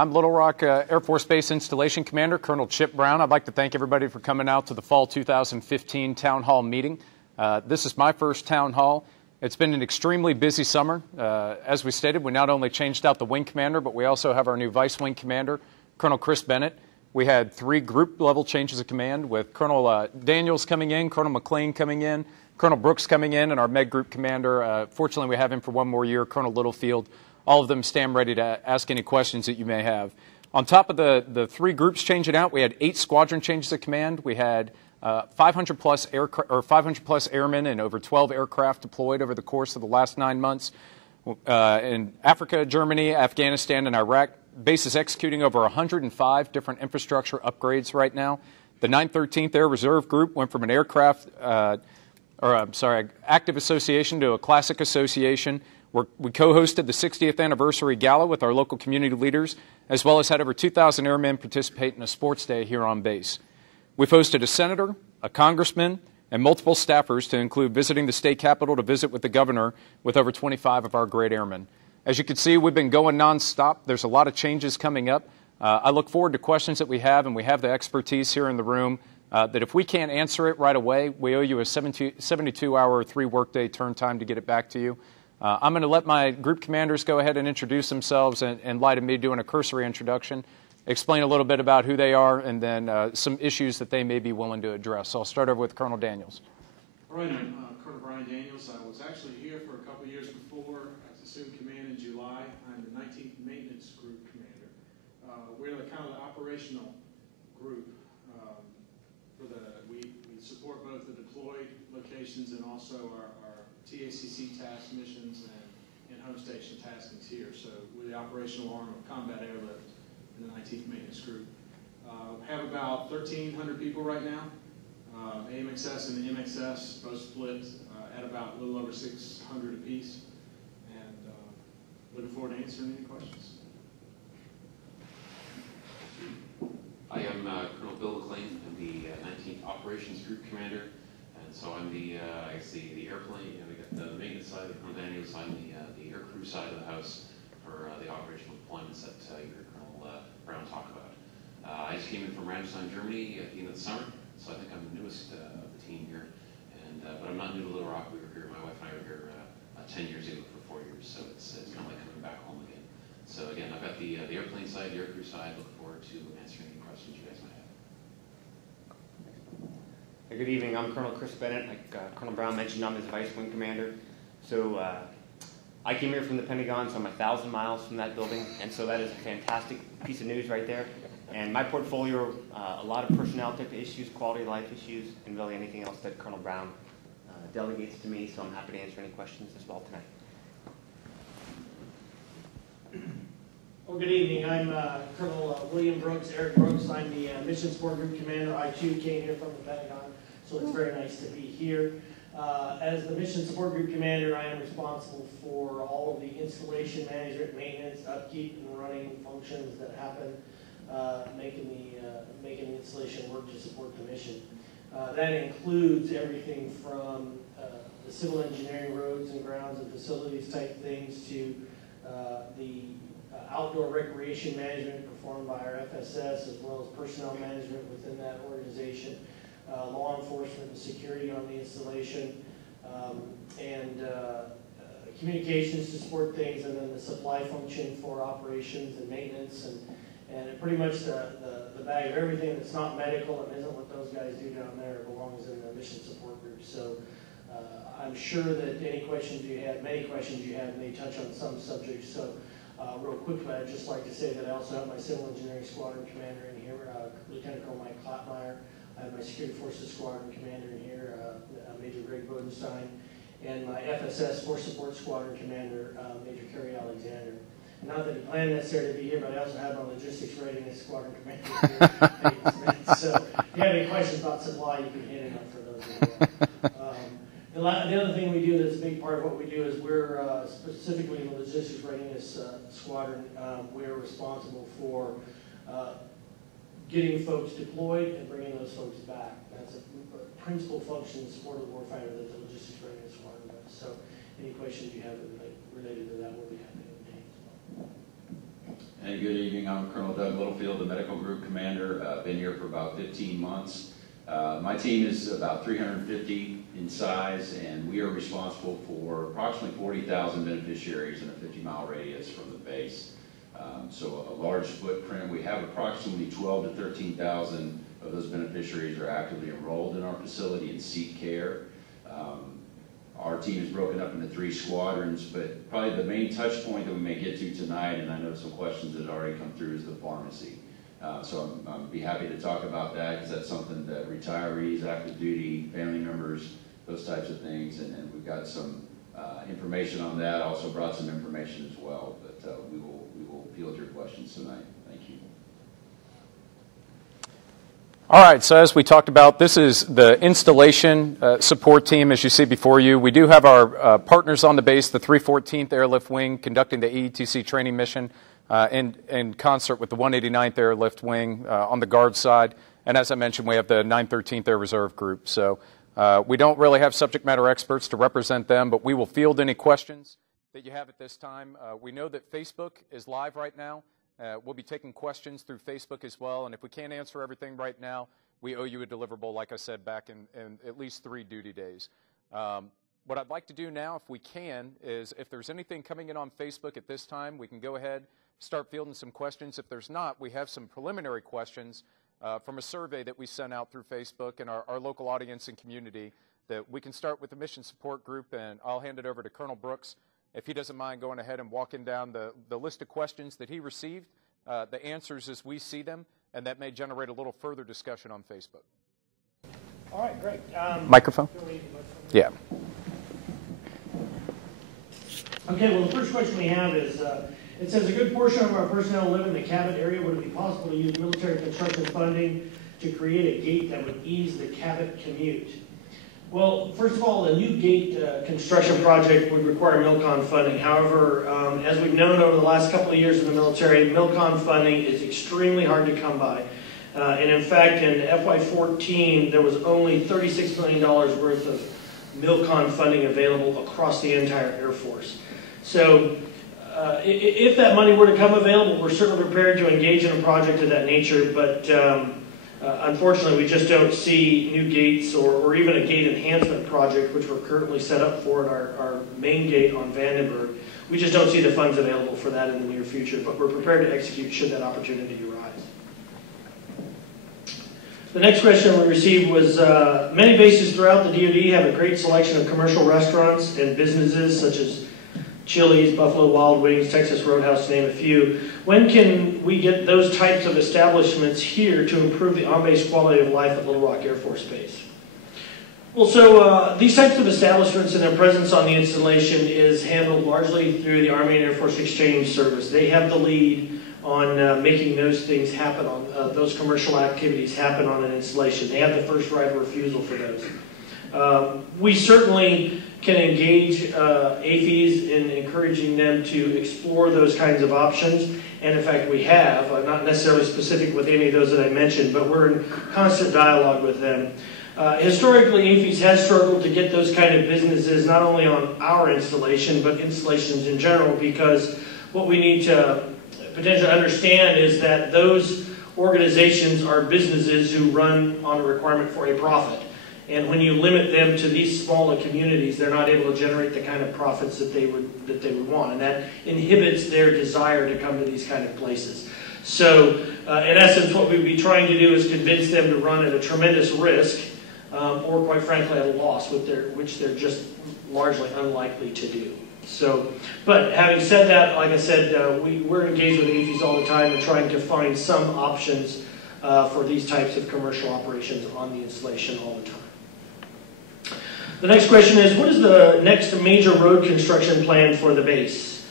I'm Little Rock Air Force Base Installation Commander, Colonel Chip Brown. I'd like to thank everybody for coming out to the Fall 2015 Town Hall meeting. This is my first Town Hall. It's been an extremely busy summer. As we stated, we not only changed out the wing commander, but we also have our new vice wing commander, Colonel Chris Bennett. We had 3 group-level changes of command with Colonel Daniels coming in, Colonel McLean coming in, Colonel Brooks coming in, and our Med Group commander. Fortunately, we have him for one more year, Colonel Littlefield. All of them stand ready to ask any questions that you may have. On top of the 3 groups changing out, we had 8 squadron changes of command. We had 500 plus airmen and over 12 aircraft deployed over the course of the last 9 months. In Africa, Germany, Afghanistan, and Iraq, bases executing over 105 different infrastructure upgrades right now. The 913th Air Reserve Group went from an active association to a classic association. We co-hosted the 60th anniversary gala with our local community leaders, as well as had over 2,000 airmen participate in a sports day here on base. We've hosted a senator, a congressman, and multiple staffers to include visiting the state capitol to visit with the governor with over 25 of our great airmen. As you can see, we've been going nonstop. There's a lot of changes coming up. I look forward to questions that we have, and we have the expertise here in the room that if we can't answer it right away, we owe you a 72-hour, 3-workday turn time to get it back to you. I'm going to let my group commanders go ahead and introduce themselves in light of me doing a cursory introduction, explain a little bit about who they are, and then some issues that they may be willing to address. So I'll start over with Colonel Daniels. All right, I'm Colonel Brian Daniels. I was actually here for a couple of years before. I assumed command in July. I'm the 19th Maintenance Group Commander. We're kind of the operational group. We support both the deployed locations and also our TACC task missions and home station taskings here. So we're the operational arm of combat airlift in the 19th Maintenance Group. Have about 1,300 people right now. AMXS and the MXS both split at about a little over 600 apiece. And looking forward to answering any questions. I am Colonel Bill McLean. I'm the 19th Operations Group Commander. And so I'm the airplane, we got the maintenance side, the Colonel Daniels, I'm the air crew side of the house for the operational deployments that you heard Colonel Brown talk about. I just came in from Ramstein, Germany at the end of the summer, so I think I'm the newest of the team here. And but I'm not new to Little Rock. We were here, my wife and I were here 10 years ago for 4 years, so it's kind of like coming back home again. So again, I've got the airplane side, the air crew side. Look forward to answering any questions you guys might have. Good evening, I'm Colonel Chris Bennett. Like Colonel Brown mentioned, I'm his vice wing commander. So I came here from the Pentagon, so I'm 1,000 miles from that building, and so that is a fantastic piece of news right there. And my portfolio, a lot of personnel type issues, quality of life issues, and really anything else that Colonel Brown delegates to me, so I'm happy to answer any questions as well tonight. Well, good evening. I'm Colonel William Brooks, Eric Brooks. I'm the Mission Support Group Commander. I too came here from the Pentagon, so it's very nice to be here. As the Mission Support Group Commander, I am responsible for all of the installation, management, maintenance, upkeep, and running functions that happen, making the installation work to support the mission. That includes everything from the civil engineering, roads and grounds and facilities type things to the outdoor recreation management performed by our FSS, as well as personnel management within that organization, law enforcement and security on the installation, and communications to support things, and then the supply function for operations and maintenance, and pretty much the bag of everything that's not medical and isn't what those guys do down there belongs in the mission support group. So I'm sure that many questions you have may touch on some subjects. So real quickly, I'd just like to say that I also have my Civil Engineering Squadron Commander in here, Lieutenant Colonel Mike Klotmeyer. I have my Security Forces Squadron Commander in here, Major Greg Bodenstein, and my FSS Force Support Squadron Commander, Major Kerry Alexander. Not that he planned necessarily to be here, but I also have my Logistics Readiness Squadron Commander here. So if you have any questions about supply, you can hit him up for those as well. The other thing we do that's a big part of what we do is we're specifically in the Logistics Readiness Squadron, we're responsible for getting folks deployed and bringing those folks back. That's a principal function in support of the warfighter that the Logistics Readiness Squadron does. So any questions you have related to that, we'll be happy to entertain as well. And good evening, I'm Colonel Doug Littlefield, the Medical Group Commander. Been here for about 15 months. My team is about 350 in size, and we are responsible for approximately 40,000 beneficiaries in a 50-mile radius from the base. So a large footprint. We have approximately 12 to 13,000 of those beneficiaries are actively enrolled in our facility and seek care. Our team is broken up into 3 squadrons, but probably the main touch point that we may get to tonight, and I know some questions that already come through, is the pharmacy. So I'm be happy to talk about that, because that's something that retirees, active duty, family members, those types of things, and we've got some information on that. Also brought some information as well, but we will field your questions tonight. Thank you. All right, so as we talked about, this is the installation support team, as you see before you. We do have our partners on the base, the 314th Airlift Wing, conducting the AETC training mission in concert with the 189th Airlift Wing on the guard side. And as I mentioned, we have the 913th Air Reserve Group. So we don't really have subject matter experts to represent them, but we will field any questions that you have at this time. We know that Facebook is live right now. We'll be taking questions through Facebook as well, and if we can't answer everything right now, we owe you a deliverable, like I said, back in at least 3 duty days. What I'd like to do now, if we can, is if there's anything coming in on Facebook at this time, we can go ahead, start fielding some questions. If there's not, we have some preliminary questions from a survey that we sent out through Facebook and our local audience and community that we can start with the mission support group, and I'll hand it over to Colonel Brooks if he doesn't mind going ahead and walking down the list of questions that he received, the answers as we see them, and that may generate a little further discussion on Facebook. All right, great. Microphone? Yeah. Okay, well, the first question we have is, it says a good portion of our personnel live in the Cabot area. Would it be possible to use military construction funding to create a gate that would ease the Cabot commute? Well, first of all, a new gate construction project would require MILCON funding. However, as we've known over the last couple of years in the military, MILCON funding is extremely hard to come by. And in fact, in FY14, there was only $36 million worth of MILCON funding available across the entire Air Force. So if that money were to come available, we're certainly prepared to engage in a project of that nature, but unfortunately, we just don't see new gates or even a gate enhancement project, which we're currently set up for in our main gate on Vandenberg. We just don't see the funds available for that in the near future, but we're prepared to execute should that opportunity arise. The next question we received was, many bases throughout the DoD have a great selection of commercial restaurants and businesses such as Chili's, Buffalo Wild Wings, Texas Roadhouse, to name a few. When can we get those types of establishments here to improve the on-base quality of life at Little Rock Air Force Base? Well, so these types of establishments and their presence on the installation is handled largely through the Army and Air Force Exchange Service. They have the lead on making those things happen, on those commercial activities happen on an installation. They have the first right of refusal for those. We certainly can engage AFEs in encouraging them to explore those kinds of options. And in fact, we have, not necessarily specific with any of those that I mentioned, but we're in constant dialogue with them. Historically, AFEs has struggled to get those kind of businesses not only on our installation, but installations in general, because what we need to potentially understand is that those organizations are businesses who run on a requirement for a profit. And when you limit them to these smaller communities, they're not able to generate the kind of profits that they would want. And that inhibits their desire to come to these kind of places. So, in essence, what we'd be trying to do is convince them to run at a tremendous risk, or quite frankly at a loss, which they're just largely unlikely to do. So, but having said that, like I said, we're engaged with AFEs all the time and trying to find some options for these types of commercial operations on the installation all the time. The next question is, what is the next major road construction plan for the base?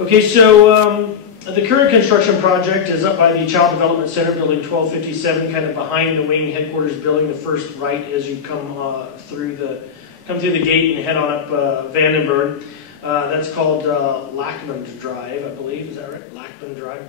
Okay, so the current construction project is up by the Child Development Center, building 1257, kind of behind the wing headquarters building, the first right as you come through the gate and head on up Vandenberg. That's called Lackman Drive, I believe. Is that right? Lackman Drive.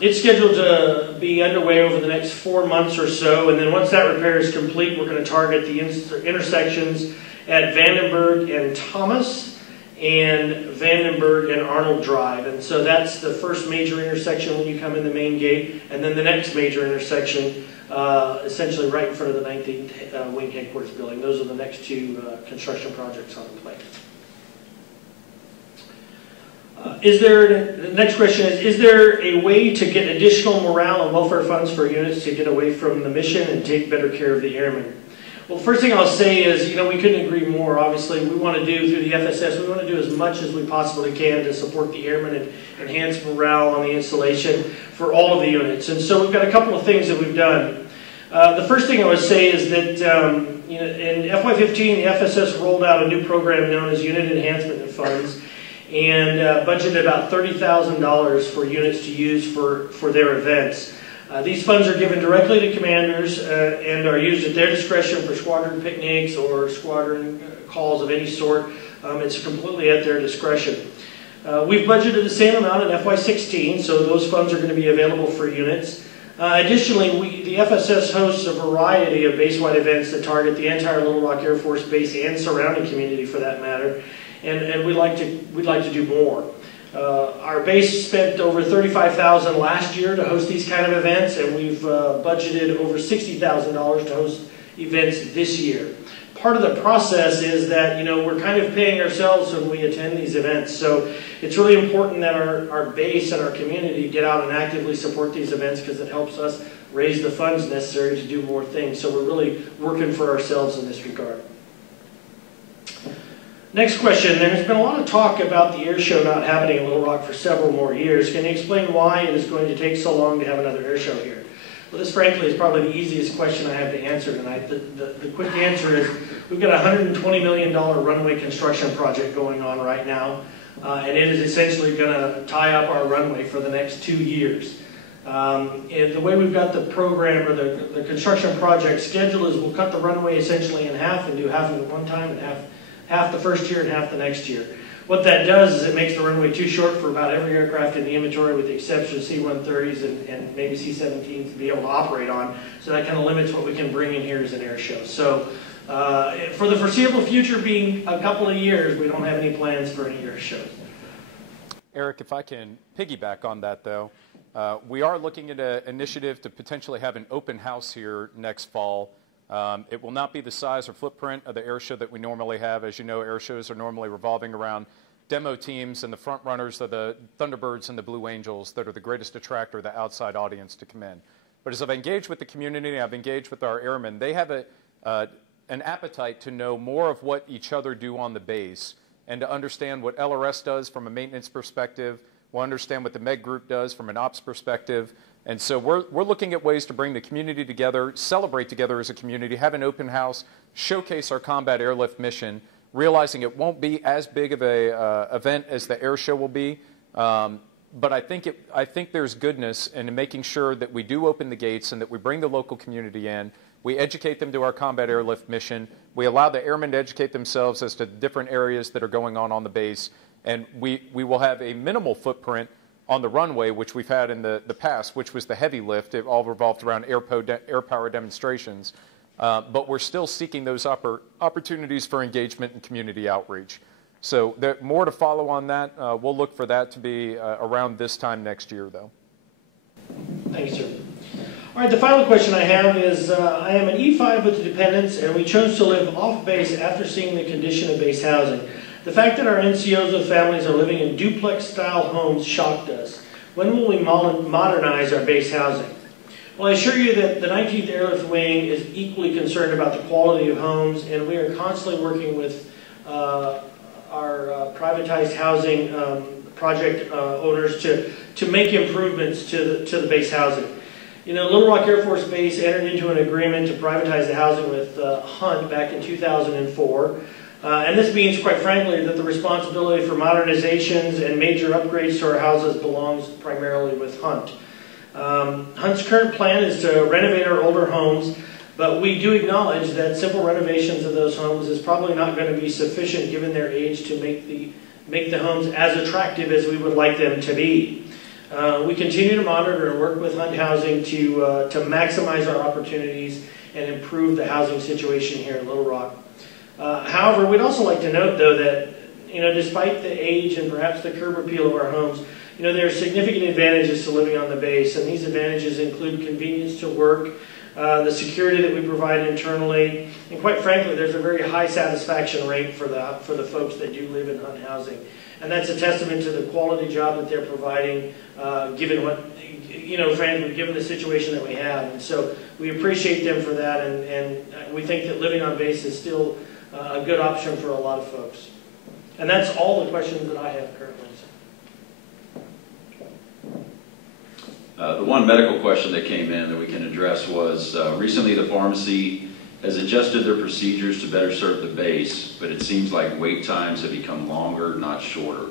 It's scheduled to be underway over the next 4 months or so, and then once that repair is complete, we're going to target the intersections at Vandenberg and Thomas, and Vandenberg and Arnold Drive. And so that's the first major intersection when you come in the main gate, and then the next major intersection essentially right in front of the 19th Wing Headquarters building. Those are the next two construction projects on the plate. The next question is there a way to get additional morale and welfare funds for units to get away from the mission and take better care of the airmen? Well, first thing I'll say is, we couldn't agree more. Obviously, we want to do through the FSS, we want to do as much as we possibly can to support the airmen and enhance morale on the installation for all of the units. And so we've got a couple of things that we've done. The first thing I would say is that in FY15, the FSS rolled out a new program known as Unit Enhancement Funds, and budgeted about $30,000 for units to use for their events. These funds are given directly to commanders and are used at their discretion for squadron picnics or squadron calls of any sort. It's completely at their discretion. We've budgeted the same amount in FY16, so those funds are going to be available for units. Additionally, the FSS hosts a variety of base-wide events that target the entire Little Rock Air Force Base and surrounding community, for that matter, and we'd like to do more. Our base spent over $35,000 last year to host these kind of events, and we've budgeted over $60,000 to host events this year. Part of the process is that we're kind of paying ourselves when we attend these events, so it's really important that our base and our community get out and actively support these events, because it helps us raise the funds necessary to do more things. So we're really working for ourselves in this regard. Next question. There's been a lot of talk about the air show not happening in Little Rock for several more years. Can you explain why it is going to take so long to have another air show here? Well, this frankly is probably the easiest question I have to answer tonight. The quick answer is we've got a $120 million runway construction project going on right now, and it is essentially going to tie up our runway for the next 2 years. And the way we've got the program, or the construction project schedule, is we'll cut the runway essentially in half and do half of it one time and half the first year and half the next year. What that does is it makes the runway too short for about every aircraft in the inventory, with the exception of C-130s and maybe C-17s, to be able to operate on. So that kind of limits what we can bring in here as an air show. So for the foreseeable future, being a couple of years, we don't have any plans for any air shows. Eric, if I can piggyback on that, though, we are looking at an initiative to potentially have an open house here next fall. It will not be the size or footprint of the air show that we normally have. As you know, air shows are normally revolving around demo teams and the front runners of the Thunderbirds and the Blue Angels that are the greatest attractor of the outside audience to come in. But as I've engaged with the community, I've engaged with our airmen, they have an appetite to know more of what each other do on the base and to understand what LRS does from a maintenance perspective. We'll understand what the MEG group does from an ops perspective. And so we're looking at ways to bring the community together, celebrate together as a community, have an open house, showcase our combat airlift mission, realizing it won't be as big of a event as the air show will be. But I think there's goodness in making sure that we do open the gates and that we bring the local community in. We educate them to our combat airlift mission. We allow the airmen to educate themselves as to different areas that are going on the base. And we will have a minimal footprint on the runway, which we've had in the past, which was the heavy lift. It all revolved around air power demonstrations. But we're still seeking those opportunities for engagement and community outreach. So more to follow on that. We'll look for that to be around this time next year, though. Thanks, sir. All right, the final question I have is, I am an E5 with the dependents, and we chose to live off base after seeing the condition of base housing. The fact that our NCOs with families are living in duplex-style homes shocked us. When will we modernize our base housing? Well, I assure you that the 19th Airlift Wing is equally concerned about the quality of homes, and we are constantly working with our privatized housing project owners to make improvements to the base housing. You know, Little Rock Air Force Base entered into an agreement to privatize the housing with Hunt back in 2004. And this means, quite frankly, that the responsibility for modernizations and major upgrades to our houses belongs primarily with Hunt. Hunt's current plan is to renovate our older homes, but we do acknowledge that simple renovations of those homes is probably not going to be sufficient given their age to make the homes as attractive as we would like them to be. We continue to monitor and work with Hunt Housing to maximize our opportunities and improve the housing situation here in Little Rock. However, we'd also like to note, though, that despite the age and perhaps the curb appeal of our homes, there are significant advantages to living on the base, and these advantages include convenience to work, the security that we provide internally, and quite frankly, there's a very high satisfaction rate for the folks that do live in Hunt housing. And that's a testament to the quality job that they're providing, given what, frankly, given the situation that we have. And so we appreciate them for that, and we think that living on base is still a good option for a lot of folks. And that's all the questions that I have currently. The one medical question that came in that we can address was, recently the pharmacy has adjusted their procedures to better serve the base, but it seems like wait times have become longer, not shorter.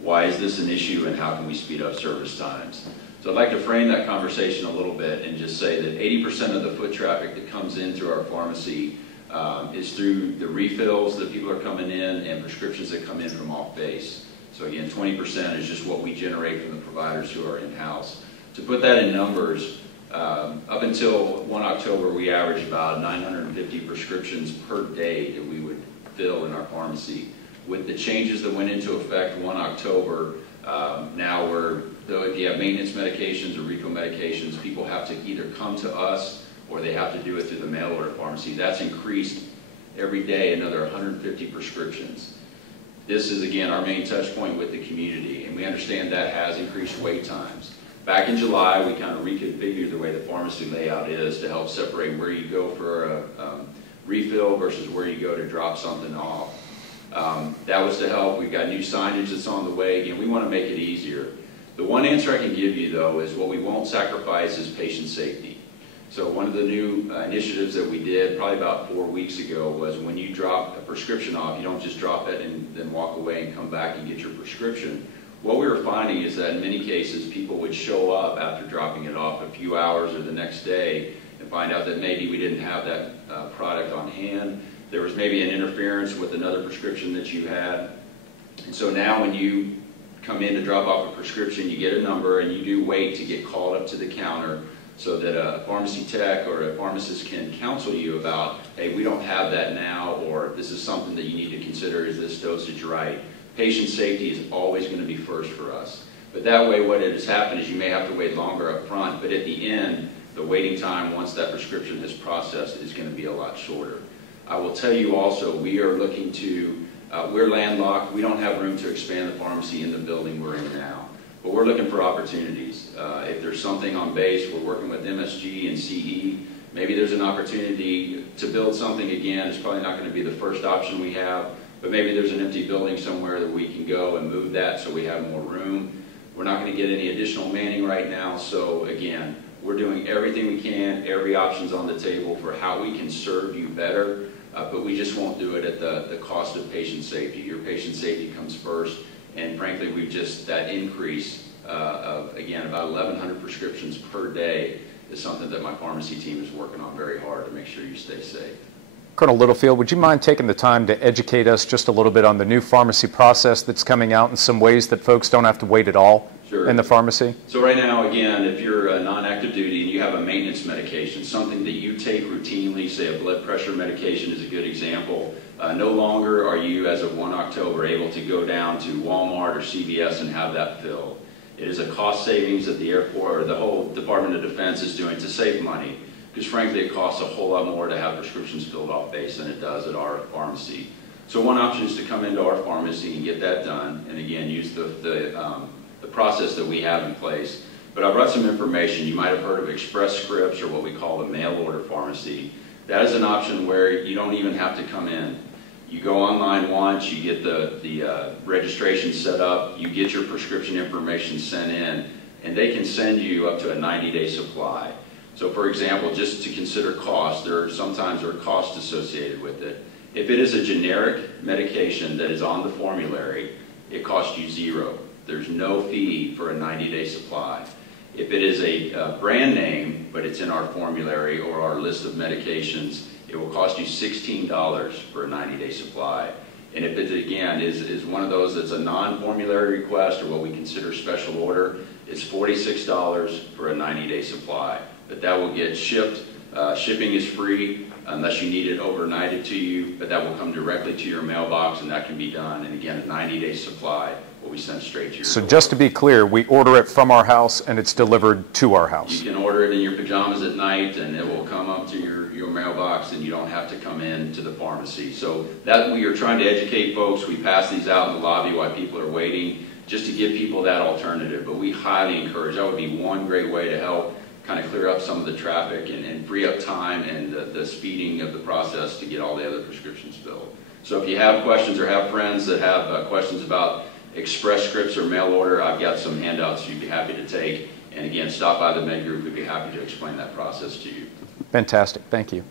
Why is this an issue, and how can we speed up service times? So I'd like to frame that conversation a little bit and just say that 80% of the foot traffic that comes into our pharmacy is through the refills that people are coming in and prescriptions that come in from off base. So again, 20% is just what we generate from the providers who are in-house. To put that in numbers, up until 1 October, we averaged about 950 prescriptions per day that we would fill in our pharmacy. With the changes that went into effect 1 October, now if you have maintenance medications or refill medications, people have to either come to us or they have to do it through the mail order pharmacy. That's increased every day another 150 prescriptions. This is, again, our main touch point with the community, and we understand that has increased wait times. Back in July, we kind of reconfigured the way the pharmacy layout is to help separate where you go for a refill versus where you go to drop something off. That was to help. We've got new signage that's on the way. Again, we want to make it easier. The one answer I can give you, though, is what we won't sacrifice is patient safety. So one of the new initiatives that we did probably about 4 weeks ago was when you drop a prescription off, you don't just drop it and then walk away and come back and get your prescription. What we were finding is that in many cases, people would show up after dropping it off a few hours or the next day and find out that maybe we didn't have that product on hand. There was maybe an interference with another prescription that you had. And so now when you come in to drop off a prescription, you get a number and you do wait to get called up to the counter so that a pharmacy tech or a pharmacist can counsel you about, hey, we don't have that now, or this is something that you need to consider, is this dosage right? Patient safety is always going to be first for us. But that way what has happened is you may have to wait longer up front, but at the end, the waiting time once that prescription is processed is going to be a lot shorter. I will tell you also, we are looking to, we're landlocked. We don't have room to expand the pharmacy in the building we're in now. But we're looking for opportunities. If there's something on base, we're working with MSG and CE. Maybe there's an opportunity to build something again. It's probably not going to be the first option we have, but maybe there's an empty building somewhere that we can go and move that so we have more room. We're not going to get any additional manning right now, so again, we're doing everything we can, every option's on the table for how we can serve you better, but we just won't do it at the cost of patient safety. Your patient safety comes first, and frankly, we've just, that increase of, again, about 1,100 prescriptions per day is something that my pharmacy team is working on very hard to make sure you stay safe. Colonel Littlefield, would you mind taking the time to educate us just a little bit on the new pharmacy process that's coming out and some ways that folks don't have to wait at all in the pharmacy? So right now, again, if you're non-active duty and you have a maintenance medication, something that you take routinely, say a blood pressure medication is a good example, no longer are you, as of 1 October, able to go down to Walmart or CVS and have that filled. It is a cost savings that the airport or the whole Department of Defense is doing to save money, because frankly it costs a whole lot more to have prescriptions filled off base than it does at our pharmacy. So one option is to come into our pharmacy and get that done, and again use the process that we have in place. But I brought some information. You might have heard of Express Scripts, or what we call the mail order pharmacy. That is an option where you don't even have to come in. You go online once, you get the registration set up, you get your prescription information sent in, and they can send you up to a 90-day supply. So for example, just to consider cost, sometimes there are costs associated with it. If it is a generic medication that is on the formulary, it costs you $0. There's no fee for a 90-day supply. If it is a brand name, but it's in our formulary or our list of medications, it will cost you $16 for a 90-day supply. And if it, again, is one of those that's a non-formulary request or what we consider special order, it's $46 for a 90-day supply. But that will get shipped Shipping is free unless you need it overnighted to you, but that will come directly to your mailbox, and that can be done. And again, a 90-day supply will be sent straight to your So door. just to be clear, we order it from our house and it's delivered to our house. You can order it in your pajamas at night, and it will come up to your mailbox, and you don't have to come in to the pharmacy. So that we are trying to educate folks. We pass these out in the lobby while people are waiting, just to give people that alternative. But we highly encourage, that would be one great way to help kind of clear up some of the traffic and free up time and the speeding of the process to get all the other prescriptions filled. So if you have questions or have friends that have questions about Express Scripts or mail order, I've got some handouts you'd be happy to take. And again, stop by the Med Group. We'd be happy to explain that process to you. Fantastic. Thank you.